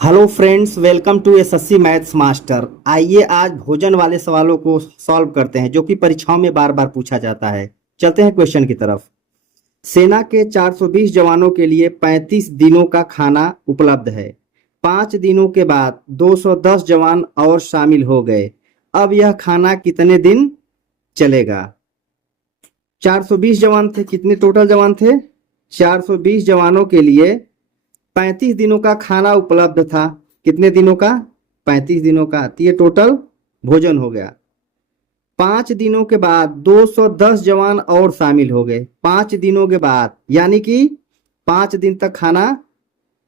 Hello friends, welcome to SSC maths master. आइए आज भोजन वाले सवालों को सॉल्व करते हैं जो कि परीक्षाओं में बार बार पूछा जाता है। चलते हैं क्वेश्चन की तरफ। सेना के 420 जवानों के लिए 35 दिनों का खाना उपलब्ध है। 5 दिनों के बाद 210 जवान और शामिल हो गए। अब यह खाना कितने दिन चलेगा? 420 जवान थे, कितने टोटल जवान थे? 420 जवानों के लिए 35 दिनों का खाना उपलब्ध था। कितने दिनों का? 35 दिनों का। तो ये टोटल भोजन हो गया। 5 दिनों के बाद 210 जवान और शामिल हो गए। 5 दिनों के बाद यानी कि 5 दिन तक खाना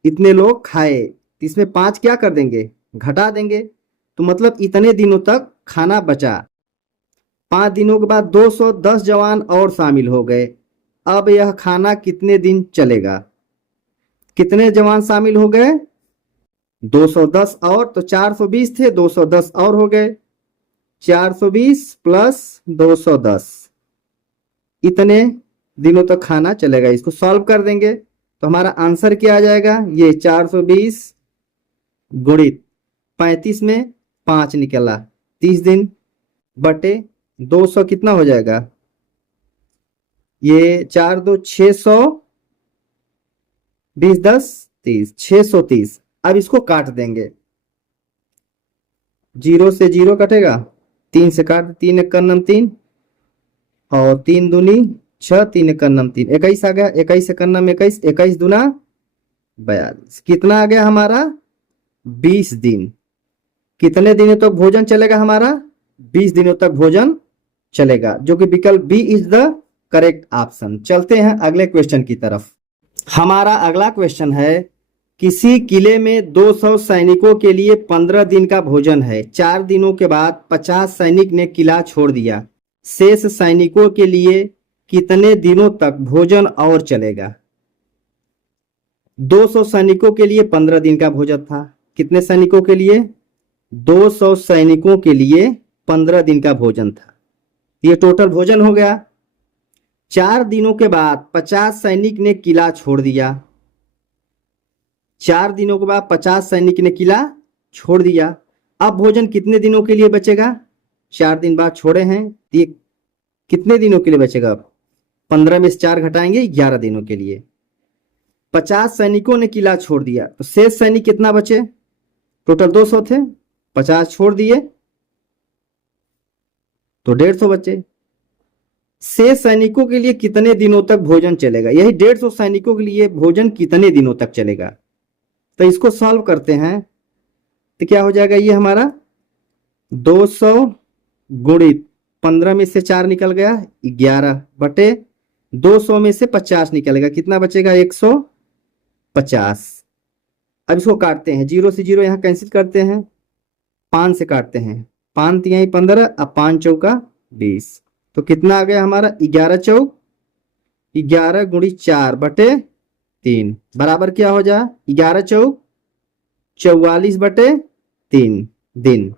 इतने लोग खाए, तो इसमें 5 क्या कर देंगे? घटा देंगे। तो मतलब इतने दिनों तक खाना बचा। 5 दिनों के बाद 210 जवान और शामिल हो गए। अब यह खाना कितने दिन चलेगा? कितने जवान शामिल हो गए? 210 और, तो 420 थे, 210 और हो गए। 420 प्लस 210, इतने दिनों तक खाना चलेगा। इसको सॉल्व कर देंगे तो हमारा आंसर क्या आ जाएगा? ये 420 गुणित 35 में 5 निकला, 30 दिन बटे 200 कितना हो जाएगा? ये 4 2 600, 20 10 30, 630। अब इसको काट देंगे। 0 से 0 कटेगा, 3 से काट, 3 एक नम 3 और 3 दूनी 6, 3 एक नम 3, 21 आ गया। 21 एक नम 21, 21 दूना 42। कितना आ गया हमारा? 20 दिन। कितने दिनों तक भोजन चलेगा हमारा? 20 दिनों तक भोजन चलेगा, जो कि विकल्प B is the correct option. चलते हैं अगले क्वेश्चन की तरफ। हमारा अगला क्वेश्चन है, किसी किले में 200 सैनिकों के लिए 15 दिन का भोजन है। 4 दिनों के बाद 50 सैनिक ने किला छोड़ दिया। शेष सैनिकों के लिए कितने दिनों तक भोजन और चलेगा? 200 सैनिकों के लिए 15 दिन का भोजन था। कितने सैनिकों के लिए? 200 सैनिकों के लिए 15 दिन का भोजन था। ये टोटल भोजन हो गया। 4 दिनों के बाद 50 सैनिक ने किला छोड़ दिया। 4 दिनों के बाद 50 सैनिक ने किला छोड़ दिया। अब भोजन कितने दिनों के लिए बचेगा? 4 दिन बाद छोड़े हैं, ये कितने दिनों के लिए बचेगा? 15 में से 4 घटाएंगे, 11 दिनों के लिए। 50 सैनिकों ने किला छोड़ दिया, तो शेष सैनिक कितना बचे? टोटल 200 थे, 50 छोड़ दिए तो 150 बचे। शेष सैनिकों के लिए कितने दिनों तक भोजन चलेगा? यही 150 सैनिकों के लिए भोजन कितने दिनों तक चलेगा? तो इसको सॉल्व करते हैं तो क्या हो जाएगा? ये हमारा 200 गुणित 15 में से 4 निकल गया, 11 बटे 200 में से 50 निकलेगा, कितना बचेगा? 150। अब इसको काटते हैं, 0 से 0 यहाँ कैंसिल करते हैं, 5 से काटते हैं, 5 तिहाई 15, अब 5 चौका 20, तो कितना आ गया हमारा? 11 चौक 11 गुणित 4 बटे 3 बराबर क्या हो जाए? 11 चौक 44 बटे 3 दिन।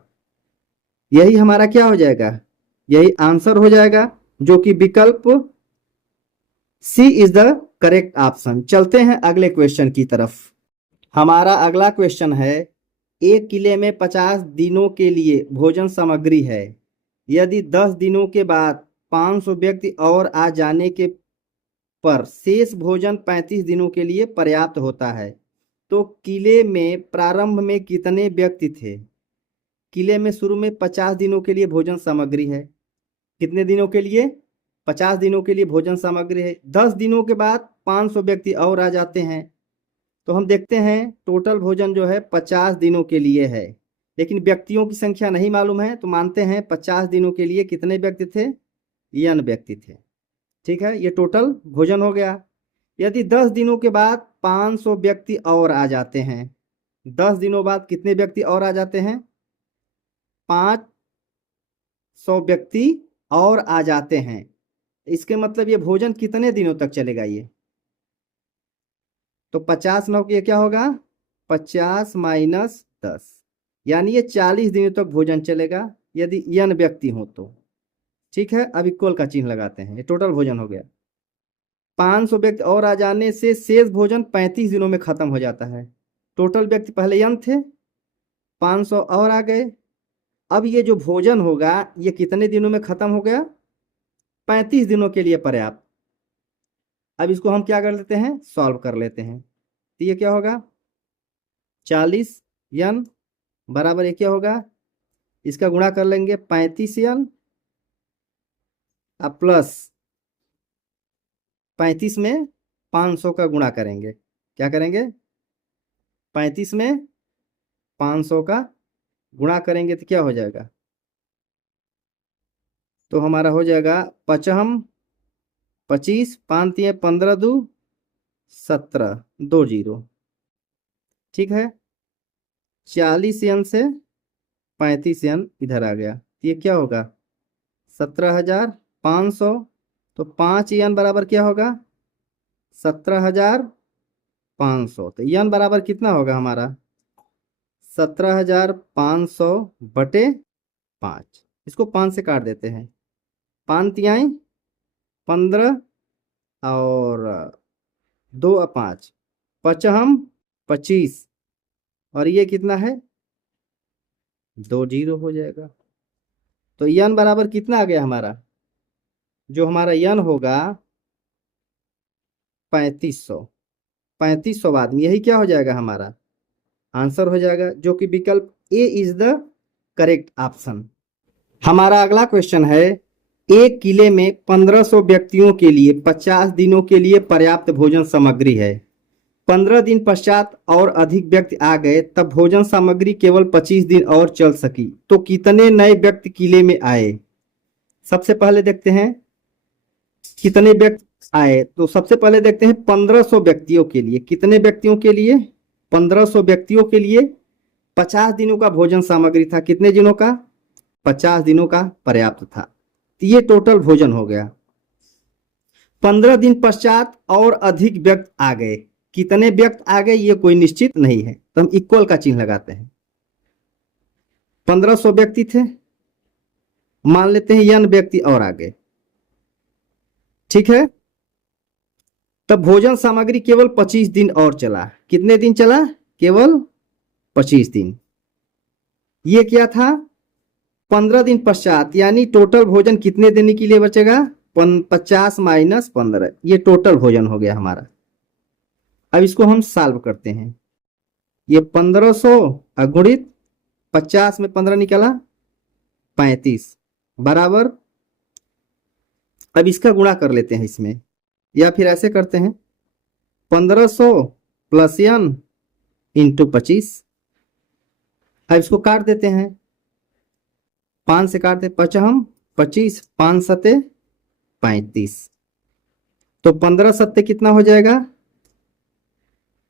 यही हमारा क्या हो जाएगा? यही आंसर हो जाएगा, जो कि विकल्प सी इज द करेक्ट ऑप्शन। चलते हैं अगले क्वेश्चन की तरफ। हमारा अगला क्वेश्चन है, एक किले में 50 दिनों के लिए भोजन सामग्री है। यदि 10 दिनों के बाद 500 व्यक्ति और आ जाने के पर शेष भोजन 35 दिनों के लिए पर्याप्त होता है, तो किले में प्रारंभ में कितने व्यक्ति थे? किले में शुरू में 50 दिनों के लिए भोजन सामग्री है। कितने दिनों के लिए? 50 दिनों के लिए भोजन सामग्री है। 10 दिनों के बाद 500 व्यक्ति और आ जाते हैं, तो हम देखते हैं टोटल भोजन जो है 50 दिनों के लिए है, लेकिन व्यक्तियों की संख्या नहीं मालूम है, तो मानते हैं 50 दिनों के लिए कितने व्यक्ति थे? n व्यक्ति थे। ठीक है, ये टोटल भोजन हो गया। यदि 10 दिनों के बाद 500 व्यक्ति और आ जाते हैं, 10 दिनों बाद कितने व्यक्ति और आ जाते हैं? 500 व्यक्ति और आ जाते हैं। इसके मतलब ये भोजन कितने दिनों तक चलेगा? ये तो 50 9 के क्या होगा? 50 माइनस 10, यानी ये 40 दिनों तक भोजन चलेगा यदि n व्यक्ति हो तो। ठीक है, अब इक्वल का चिन्ह लगाते हैं, ये टोटल भोजन हो गया। 500 व्यक्ति और आ जाने से शेष भोजन 35 दिनों में खत्म हो जाता है। टोटल व्यक्ति पहले n थे, 500 और आ गए। अब ये जो भोजन होगा ये कितने दिनों में खत्म हो गया? 35 दिनों के लिए पर्याप्त। अब इसको हम क्या कर लेते हैं? सॉल्व कर लेते हैं। तो ये क्या होगा? 40n बराबर ये क्या होगा? इसका गुणा कर लेंगे 35n प्लस 35 में 500 का गुणा करेंगे। क्या करेंगे? 35 में 500 का गुणा करेंगे तो क्या हो जाएगा? तो हमारा हो जाएगा 55, 25, 5 तिये 15, 2 17, 2 0। ठीक है, 40n से 35n इधर आ गया। ये क्या होगा? 17,500। तो 5n बराबर क्या होगा? 17,500। तो n बराबर कितना होगा हमारा? 17,500 बटे 5। इसको 5 से काट देते हैं। 5 तियाई 15 और 2 और 5 55, 25 और ये कितना है? 2 0 हो जाएगा। तो n बराबर कितना आ गया हमारा? जो हमारा n होगा 3500। 3500 बाद में यही क्या हो जाएगा? हमारा आंसर हो जाएगा, जो कि विकल्प ए इज द करेक्ट ऑप्शन। हमारा अगला क्वेश्चन है, एक किले में 1500 व्यक्तियों के लिए 50 दिनों के लिए पर्याप्त भोजन सामग्री है। 15 दिन पश्चात और अधिक व्यक्ति आ गए, तब भोजन सामग्री केवल 25 दिन और चल सकी। तो कितने नए व्यक्ति किले में आए? सबसे पहले देखते हैं कितने व्यक्ति आए। तो सबसे पहले देखते हैं 1500 व्यक्तियों के लिए। कितने व्यक्तियों के लिए? 1500 व्यक्तियों के लिए 50 दिनों का भोजन सामग्री था। कितने दिनों का? 50 दिनों का पर्याप्त था। तो ये टोटल भोजन हो गया। 15 दिन पश्चात और अधिक व्यक्ति आ गए। कितने व्यक्ति आ गए ये कोई निश्चित नहीं है, तो हम इक्वल का चिन्ह लगाते हैं। 1500 व्यक्ति थे, मान लेते हैं n व्यक्ति और आ गए। ठीक है, तब भोजन सामग्री केवल 25 दिन और चला। कितने दिन चला? केवल 25 दिन। ये क्या था? 15 दिन पश्चात, यानी टोटल भोजन कितने दिन के लिए बचेगा? 50 माइनस 15, ये टोटल भोजन हो गया हमारा। अब इसको हम सॉल्व करते हैं। ये 1500 गुणित 50 में 15 निकला 35 बराबर, अब इसका गुणा कर लेते हैं इसमें, या फिर ऐसे करते हैं 1500 प्लस n इंटू 25। अब इसको काट देते हैं, 5 से काटते 55, 25, 5 सते 35। तो 15 सत्ते कितना हो जाएगा?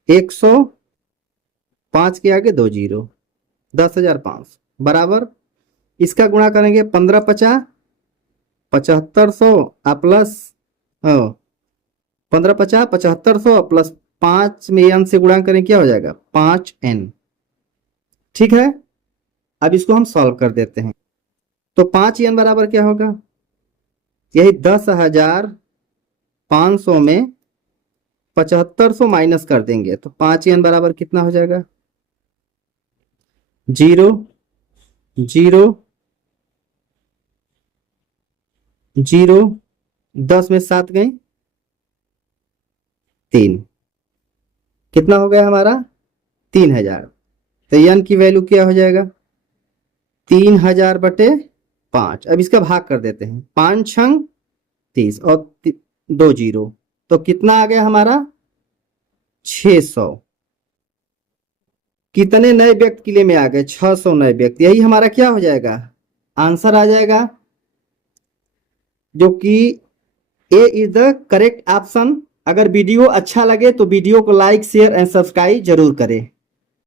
105 के आगे 2 0, 10,500 बराबर। इसका गुणा करेंगे 15 50 7500 प्लस 15 50 7500 प्लस 5 में n से गुणा करें, क्या हो जाएगा? 5n। ठीक है, अब इसको हम सॉल्व कर देते हैं। तो 5n बराबर क्या होगा? यही 10,500 में 7500 माइनस कर देंगे तो 5n बराबर कितना हो जाएगा? 0 0 0, 10 में 7 गए 3, कितना हो गया हमारा? 3000। तो n की वैल्यू क्या हो जाएगा? 3000 बटे 5। अब इसका भाग कर देते हैं, 5 छंग 30 और 2 0, तो कितना आ गया हमारा? 600। कितने नए व्यक्ति किले में आ गए? 600 नए व्यक्ति। यही हमारा क्या हो जाएगा? आंसर आ जाएगा, जो कि ए इज द करेक्ट ऑप्शन। अगर वीडियो अच्छा लगे तो वीडियो को लाइक शेयर एंड सब्सक्राइब जरूर करें।